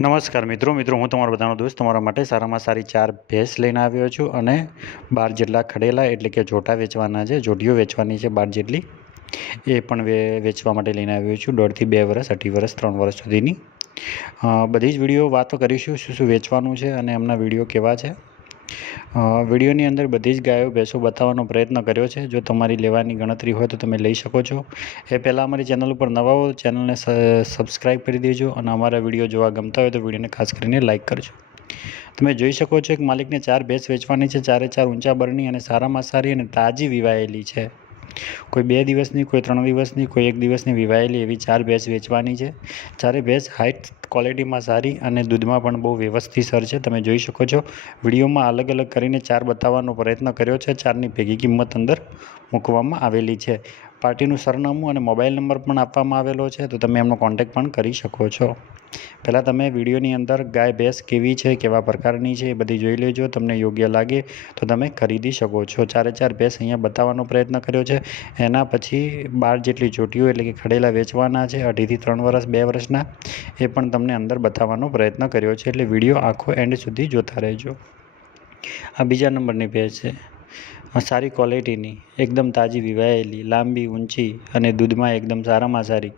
નમસ્કાર મિત્રો મિત્રો, હું તમારો બધાનો દોસ્ત, તમારા માટે સારામાં સારી ચાર ભેંસ લઈને આવ્યો છું અને બાર જેટલા ખડેલા એટલે કે જોટા વેચવાના છે જોડીઓ વેચવાની છે બાર જેટલી, એ પણ વે, વેચવા માટે લઈને આવ્યો છું દોઢથી બે વર્ષ અઢી વર્ષ ત્રણ વર્ષ સુધીની. બધી જ વીડિયો વાતો કરીશું, શું શું વેચવાનું છે અને એમના વીડિયો કેવા છે. વિડીયોની અંદર બધી જ ગાયો ભેંસો બતાવવાનો પ્રયત્ન કર્યો છે. જો તમારી લેવાની ગણતરી હોય તો તમે લઈ શકો છો. એ પહેલાં અમારી ચેનલ ઉપર નવા હો, ચેનલને સબસ્ક્રાઈબ કરી દેજો અને અમારા વીડિયો જોવા ગમતા હોય તો વિડીયોને ખાસ કરીને લાઇક કરજો. તમે જોઈ શકો છો એક માલિકને ચાર ભેંસ વેચવાની છે. ચારે ચાર ઊંચા બરણી અને સારામાં સારી અને તાજી વિવાયેલી છે. કોઈ બે દિવસની, કોઈ ત્રણ દિવસની, કોઈ એક દિવસની વિવાયેલી એવી ચાર ભેંસ વેચવાની છે. ચારે ભેંસ હાઇટ ક્વોલિટીમાં સારી અને દૂધમાં પણ બહુ વ્યવસ્થિતસર છે. તમે જોઈ શકો છો, વિડીયોમાં અલગ અલગ કરીને ચાર બતાવવાનો પ્રયત્ન કર્યો છે. ચારની ભેગી કિંમત અંદર મૂકવામાં આવેલી છે. પાર્ટીનું સરનામું અને મોબાઈલ નંબર પણ આપવામાં આવેલો છે. તો તમે એમનો કોન્ટેક્ટ પણ કરી શકો છો. પહેલાં તમે વિડીયોની અંદર ગાય, ભેંસ કેવી છે, કેવા પ્રકારની છે એ બધી જોઈ લેજો, તમને યોગ્ય લાગે તો તમે ખરીદી શકો છો. ચારે ચાર ભેંસ અહીંયા બતાવવાનો પ્રયત્ન કર્યો છે. એના પછી બાર જેટલી ચોટીઓ એટલે કે ખડેલા વેચવાના છે, અઢીથી ત્રણ વર્ષ બે વર્ષના એ પણ તમને અંદર બતાવવાનો પ્રયત્ન કર્યો છે. એટલે વીડિયો આખો એન્ડ સુધી જોતા રહેજો. આ બીજા નંબરની ભેંસ છે. સારી ક્વોલિટીની એકદમ તાજી વિવાયેલી, લાંબી, ઊંચી અને દૂધમાં એકદમ સારામાં સારી.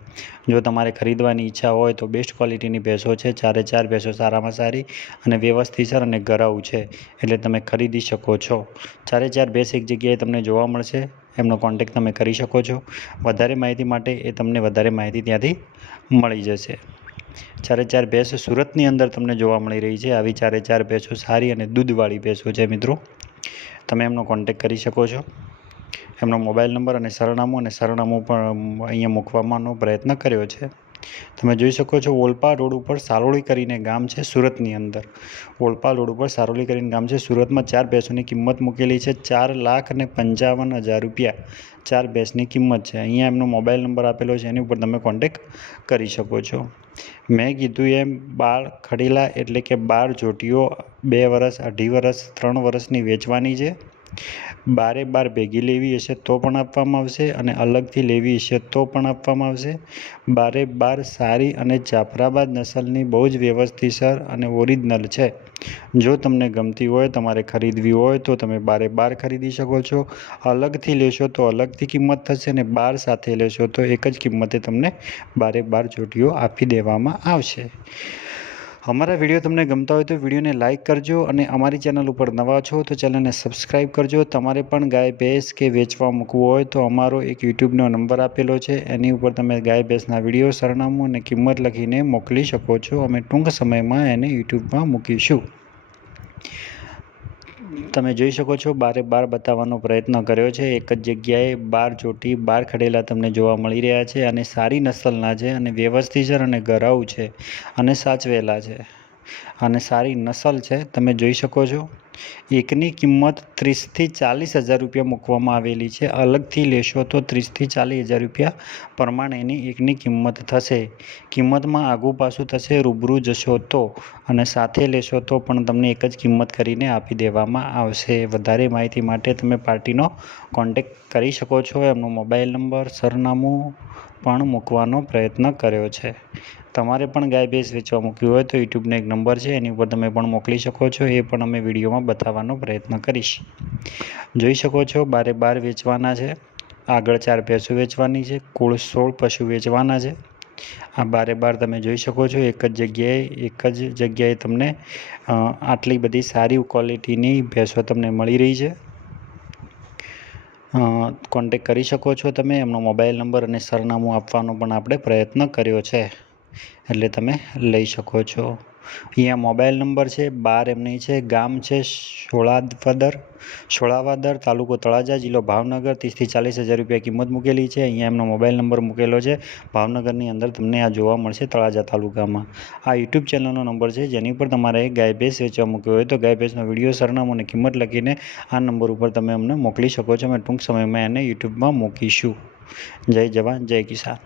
જો તમારે ખરીદવાની ઈચ્છા હોય તો બેસ્ટ ક્વોલિટીની ભેંસો છે, ચારે ચાર ભેંસો સારામાં સારી અને વ્યવસ્થિતસર અને ગરાઉ છે, એટલે તમે ખરીદી શકો છો. ચારે ચાર ભેંસ એક જગ્યાએ તમને જોવા મળશે, એમનો કોન્ટેક તમે કરી શકો છો. વધારે માહિતી માટે એ તમને વધારે માહિતી ત્યાંથી મળી જશે. ચારે ચાર ભેંસ સુરતની અંદર તમને જોવા મળી રહી છે, આવી ચારે ચાર ભેંસો સારી અને દૂધવાળી ભેંસો છે મિત્રો. તમે એમનો કોન્ટેક કરી શકો છો. એમનો મોબાઈલ નંબર અને સરનામું અને સરનામું પણ અહીંયા મૂકવાનો પ્રયત્ન કર્યો છે. તમે જોઈ શકો છો ઓલપા રોડ ઉપર સારોળી કરીને ગામ છે સુરતની અંદર. ઓલપા રોડ ઉપર સારોળી કરીને ગામ છે. સુરતમાં ચાર ભેંસોની કિંમત મૂકેલી છે. ચાર લાખ અને પંચાવન હજાર રૂપિયા ચાર ભેંસની કિંમત છે. અહીંયા એમનો મોબાઈલ નંબર આપેલો છે. એની ઉપર તમે કોન્ટેક્ટ કરી શકો છો. મેં કીધું એમ, બાળ ખડેલા એટલે કે બાર જોટીઓ બે વર્ષ અઢી વર્ષ ત્રણ વર્ષની વેચવાની છે. બારે બાર ભેગી લેવી હશે તો પણ આપવામાં આવશે અને અલગથી લેવી હશે તો પણ આપવામાં આવશે. બારે બાર સારી અને જાફરાબાદ નસલની બહુ જ વ્યવસ્થિતસર અને ઓરિજિનલ છે. જો તમને ગમતી હોય, તમારે ખરીદવી હોય, તો તમે બારે બાર ખરીદી શકો છો. અલગથી લેશો તો અલગથી કિંમત થશે અને બાર સાથે લેશો તો એક જ કિંમતે તમને બારે બાર ચોટીઓ આપી દેવામાં આવશે. અમારા વીડિયો તમને ગમતા હોય તો વિડીયોને લાઇક કરજો અને અમારી ચેનલ ઉપર નવા છો તો ચેનલને સબસ્ક્રાઈબ કરજો. તમારે પણ ગાય ભેંસ કે વેચવા મૂકવું હોય તો અમારો એક યુટ્યુબનો નંબર આપેલો છે. એની ઉપર તમે ગાય ભેંસના વીડિયો, સરનામું અને કિંમત લખીને મોકલી શકો છો. અમે ટૂંક સમયમાં એને યુટ્યુબમાં મૂકીશું. તમે જોઈ શકો છો, બારે બાર બતાવવાનો પ્રયત્ન કર્યો છે. એક જ જગ્યાએ બાર ચોટી બાર ખડેલા તમને જોવા મળી રહ્યા છે અને સારી નસલના છે અને વ્યવસ્થિત છે અને ગરાઉ છે અને સાચવેલા છે. અને સારી નસલ છે, તમે જોઈ શકો છો. એકની કિંમત ત્રીસથી ચાલીસ હજાર રૂપિયા મૂકવામાં આવેલી છે. અલગથી લેશો તો ત્રીસથી ચાલીસ હજાર રૂપિયા પ્રમાણેની એકની કિંમત થશે. કિંમતમાં આગું પાછું થશે, રૂબરૂ જશો તો અને સાથે લેશો તો પણ તમને એક જ કિંમત કરીને આપી દેવામાં આવશે. વધારે માહિતી માટે તમે પાર્ટીનો કોન્ટેક્ટ કરી શકો છો. એમનો મોબાઈલ નંબર, સરનામું પણ મૂકવાનો પ્રયત્ન કર્યો છે. તમારે પણ ગાય ભેંસ વેચવા મૂકવી હોય તો યુટ્યુબનો એક નંબર છે, એની ઉપર તમે પણ મોકલી શકો છો, એ પણ અમે વિડીયોમાં બતાવવાનો પ્રયત્ન કરીશ. જોઈ શકો છો, બારે બાર વેચવાના છે, આગળ ચાર ભેંસો વેચવાની છે, કુલ સોળ પશુ વેચવાના છે. આ બારે બાર તમે જોઈ શકો છો, એક જ જગ્યાએ, એક જ જગ્યાએ તમને આટલી બધી સારી ક્વોલિટીની ભેંસો તમને મળી રહી છે. કોન્ટેક કરી શકો છો તમે. એમનો મોબાઈલ નંબર અને સરનામું આપવાનો પણ આપણે પ્રયત્ન કર્યો છે. એટલે તમે લઈ શકો છો. અહીંયા મોબાઈલ નંબર છે, બાર એમની છે, ગામ છે, સોળાવદર, સોળાવાદર તાલુકો તળાજા, જિલ્લો ભાવનગર, ત્રીસથી ચાલીસ હજાર રૂપિયા કિંમત મૂકેલી છે. અહીંયા એમનો મોબાઈલ નંબર મૂકેલો છે. ભાવનગરની અંદર તમને આ જોવા મળશે તળાજા તાલુકામાં. આ યુટ્યુબ ચેનલનો નંબર છે, જેની ઉપર તમારે ગાય ભેંસ વેચવા મૂક્યો હોય તો ગાય ભેંસનો વીડિયો, સરનામું અને કિંમત લખીને આ નંબર ઉપર તમે અમને મોકલી શકો છો. અમે ટૂંક સમયમાં એને યુટ્યુબમાં મૂકીશું. જય જવાન, જય કિસાન.